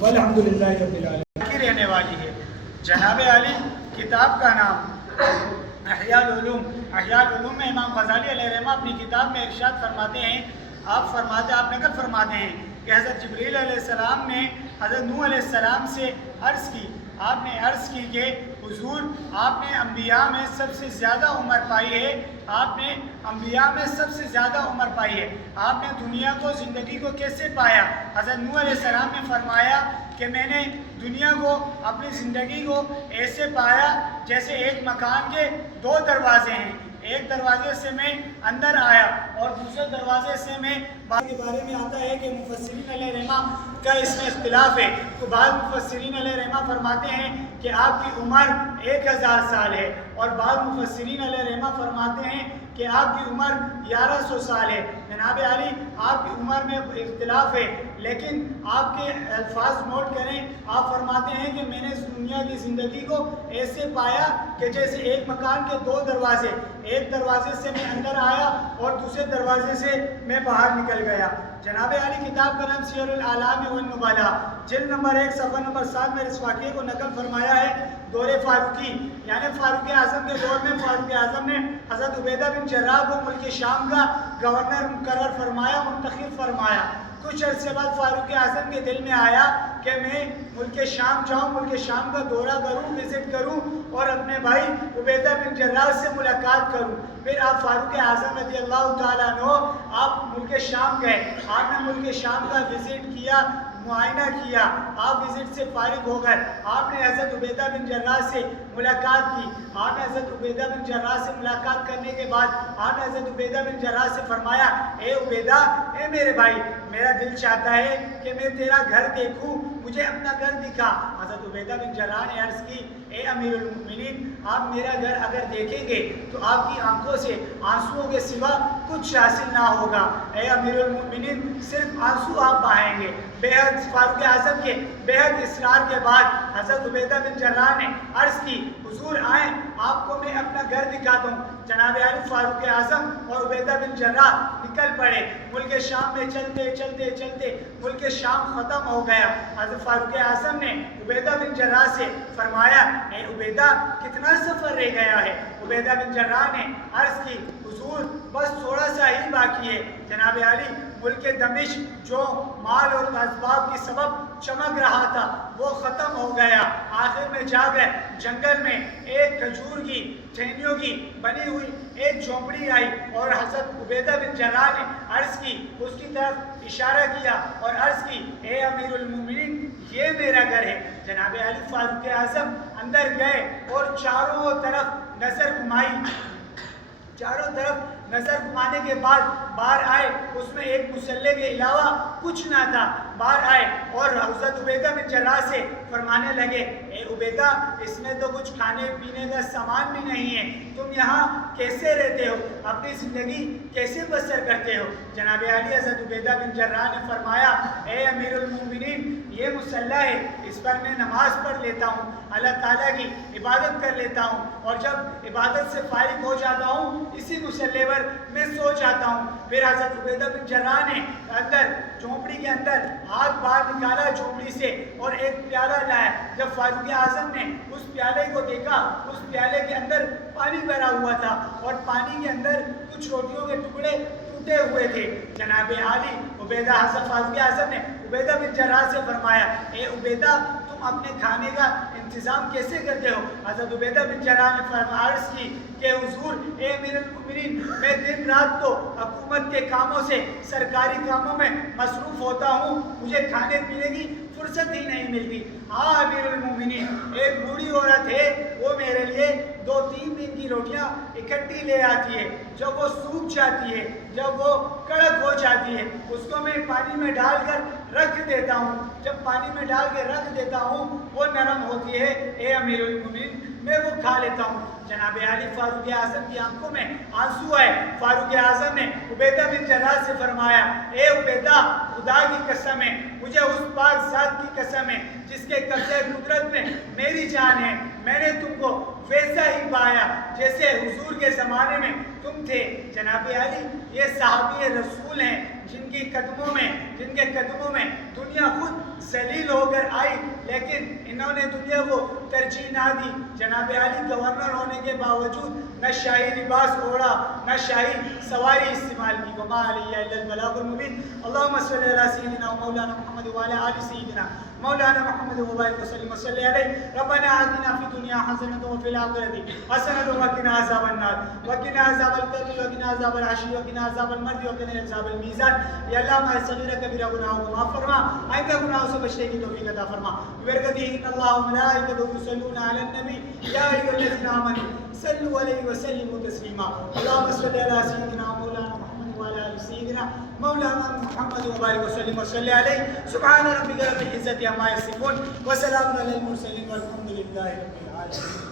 والحمدللہ رب العالمین کی رہنے والی ہے۔ جناب علی کتاب کا نام احیاء العلوم میں امام غزالی علیہ الرحمہ اپنی کتاب میں ارشاد فرماتے ہیں، آپ نقل فرماتے ہیں کہ حضرت جبریل علیہ السلام نے حضرت نوح علیہ السلام سے عرض کی، آپ نے عرض کی کہ حضور آپ نے انبیاء میں سب سے زیادہ عمر پائی ہے، آپ نے انبیاء میں سب سے زیادہ عمر پائی ہے، آپ نے دنیا کو زندگی کو کیسے پایا؟ حضرت نوح علیہ السلام نے فرمایا کہ میں نے دنیا کو اپنی زندگی کو ایسے پایا جیسے ایک مکان کے دو دروازے ہیں، ایک دروازے سے میں اندر آیا اور دوسرے دروازے سے میں باہر۔ کے بارے میں آتا ہے کہ مفسرین علیہ رحمہ کا اس میں اختلاف ہے، تو بعض مفسرین علیہ رحمہ فرماتے ہیں کہ آپ کی عمر 1000 سال ہے، اور بعض مفسرین علیہ رحمہ فرماتے ہیں کہ آپ کی عمر 1100 سال ہے۔ جناب علی آپ کی عمر میں اختلاف ہے، لیکن آپ کے الفاظ نوٹ کریں، آپ فرماتے ہیں کہ میں نے اس دنیا کی زندگی کو ایسے پایا کہ جیسے ایک مکان کے دو دروازے، ایک دروازے سے میں اندر آیا اور دوسرے دروازے سے میں باہر نکل گیا۔ جناب علی کتاب کا نام سیر الاعلام والنبلاء، جلد نمبر 1 صفحہ نمبر 7 میں اس واقعے کو نقل فرمایا ہے۔ دور فاروقی یعنی فاروق اعظم کے دور میں فاروق اعظم نے حضرت عبیدہ بن جراح کو ملک شام کا گورنر مقرر فرمایا، منتخب فرمایا۔ کچھ عرصے بعد فاروق اعظم کے دل میں آیا کہ میں ملک شام جاؤں، ملک شام کا دورہ کروں، وزٹ کروں اور اپنے بھائی عبیدہ بن جراح سے ملاقات کروں۔ پھر آپ فاروق اعظم رضی اللہ تعالیٰ عنہ آپ ملک شام گئے، آپ نے ملک شام کا وزٹ کیا، معائنہ کیا، آپ وزٹ سے فارغ ہو گئے، آپ نے حضرت عبیدہ بن جراح سے ملاقات کی۔ آپ نے حضرت عبیدہ بن جراح سے ملاقات کرنے کے بعد آپ نے حضرت عبیدہ بن جراح سے فرمایا، اے عبیدہ، اے میرے بھائی، میرا دل چاہتا ہے کہ میں تیرا گھر دیکھوں، مجھے اپنا گھر دکھا۔ حضرت عبیدہ بن جراح نے عرض کی، اے امیر المؤمنین، آپ میرا گھر اگر دیکھیں گے تو آپ کی آنکھوں سے آنسوؤں کے سوا کچھ حاصل نہ ہوگا۔ اے امیر المؤمنین، صرف آنسو آپ بہائیں گے۔ فاروق اعظم کے بےحد اصرار کے بعد حضرت عبیدہ بن جراح نے عرض کی، حضور آئیں، آپ کو میں اپنا گھر دکھا دوں۔ جناب علی فاروق اعظم اور عبیدہ بن جراح نکل پڑے، ملک شام میں چلتے چلتے چلتے ملک شام ختم ہو گیا۔ حضرت فاروق اعظم نے عبیدہ بن جراح سے فرمایا، اے عبیدہ، کتنا سفر رہ گیا ہے؟ عبیدہ بن جراح نے عرض کی، حضور بس تھوڑا سا ہی باقی ہے۔ جناب علی ملک دمشق جو مال اور اسباب کی سبب چمک رہا تھا وہ ختم ہو گیا۔ آخر میں جا گئے جنگل میں ایک کھجور کی ٹہنیوں کی بنی ہوئی ایک جھونپڑی آئی اور حضرت عبیدہ بن جراح نے عرض کی، اس کی طرف اشارہ کیا اور عرض کی، اے امیر المومنین، یہ میرا گھر ہے۔ جناب علی فاروق اعظم اندر گئے اور چاروں طرف نظر گھمائی، چاروں طرف نظر گھمانے کے بعد باہر آئے، اس میں ایک مسلح کے علاوہ کچھ نہ تھا۔ باہر آئے اور حضرت عبیدہ بن جراح سے فرمانے لگے، اے عبیدہ، اس میں تو کچھ کھانے پینے کا سامان بھی نہیں ہے، تم یہاں کیسے رہتے ہو، اپنی زندگی کیسے بسر کرتے ہو؟ جناب علی حضرت عبیدہ بن جراح نے فرمایا، اے امیر المومنین، یہ مسلح ہے، اس پر میں نماز پڑھ لیتا ہوں، اللہ تعالیٰ کی عبادت کر لیتا ہوں، اور جب عبادت سے فارغ ہو جاتا ہوں اسی مسلح پر میں سو جاتا ہوں۔ پھر حضرت عبیدہ بن جراح نے اندر جھونپڑی کے اندر ہاتھ باہر نکالا جھونپڑی سے اور ایک پیالہ لایا۔ جب فاروق اعظم نے اس پیالے کو دیکھا، اس پیالے کے اندر پانی بھرا ہوا تھا اور پانی کے اندر کچھ روٹیوں کے ٹکڑے ٹوٹے ہوئے تھے۔ جناب عالی عبیدہ حضرت فاروق اعظم نے عبیدہ بن جراح سے فرمایا، اے عبیدہ، تم اپنے کھانے کا انتظام کیسے کرتے ہو؟ حضرت عبیدہ بن جراح نے عرض کی کہ حضور، اے امیر المؤمنین، میں دن رات تو حکومت کے کاموں سے، سرکاری کاموں میں مصروف ہوتا ہوں، مجھے کھانے پینے کی فرصت ہی نہیں ملتی۔ ہاں امیر المومنین، ایک بوڑھی عورت ہے، وہ میرے لیے 2-3 دن کی روٹیاں اکٹھی لے آتی ہے، جب وہ سوکھ جاتی ہے، جب وہ کڑک ہو جاتی ہے، اس کو میں پانی میں ڈال کر رکھ دیتا ہوں، جب پانی میں ڈال کے رکھ دیتا ہوں وہ نرم ہوتی ہے، اے امیر المومنین، میں وہ کھا لیتا ہوں۔ جناب علی فاروق اعظم کی آنکھوں میں آنسو آئے۔ فاروق اعظم نے عبیدہ بن جراح سے فرمایا، اے عبیدہ، خدا کی قسم ہے، مجھے اس پاک ذات کی قسم ہے جس کے قبضہ قدرت میں میری جان ہے، میں نے تم کو ویسا ہی پایا جیسے حضور کے زمانے میں تم تھے۔ جناب علی یہ صحابی رسول ہیں جن کے قدموں میں دنیا خود ذلیل ہو کر آئی، لیکن انہوں نے دنیا کو ترجیح نہ دی۔ جناب علی گورنر ہونے کے باوجود نہ شاہی لباس اوڑا، نہ شاہی سواری استعمال کی۔ وما علیہ الا البلاغ المبین۔ اللہم صلی علی سیدنا و مولانا محمد وعلی آل سیدنا مولانا محمد وبارک وسلم وصلی علیہ۔ ربنا آتنا فی الدنیا حسنۃ وفی الآخرۃ حسنۃ وقنا عذاب النار وقنا عذاب القبر وقنا عذاب الحشر وقنا عذاب المرض وقنا عذاب الميزان۔ یا اللہ ہمارے صغیرہ کبیرہ گناہوں کو معاف فرما، آئندہ گناہوں سے بچنے کی توفیق عطا فرما۔ ببرکتہ ان اللہ وملائکتہ یصلون علی النبی یا ایھا الذین آمنوا صلوا علیہ وسلموا تسلیما۔ اللہم صلی علی سیدنا مولانا محمد وعلی آل سیدنا مولانا محمد وبارک وسلم وصلی علیہ۔ سبحان ربک رب العزۃ عما یصفون وسلام علی المرسلین والحمد للہ رب العالمین۔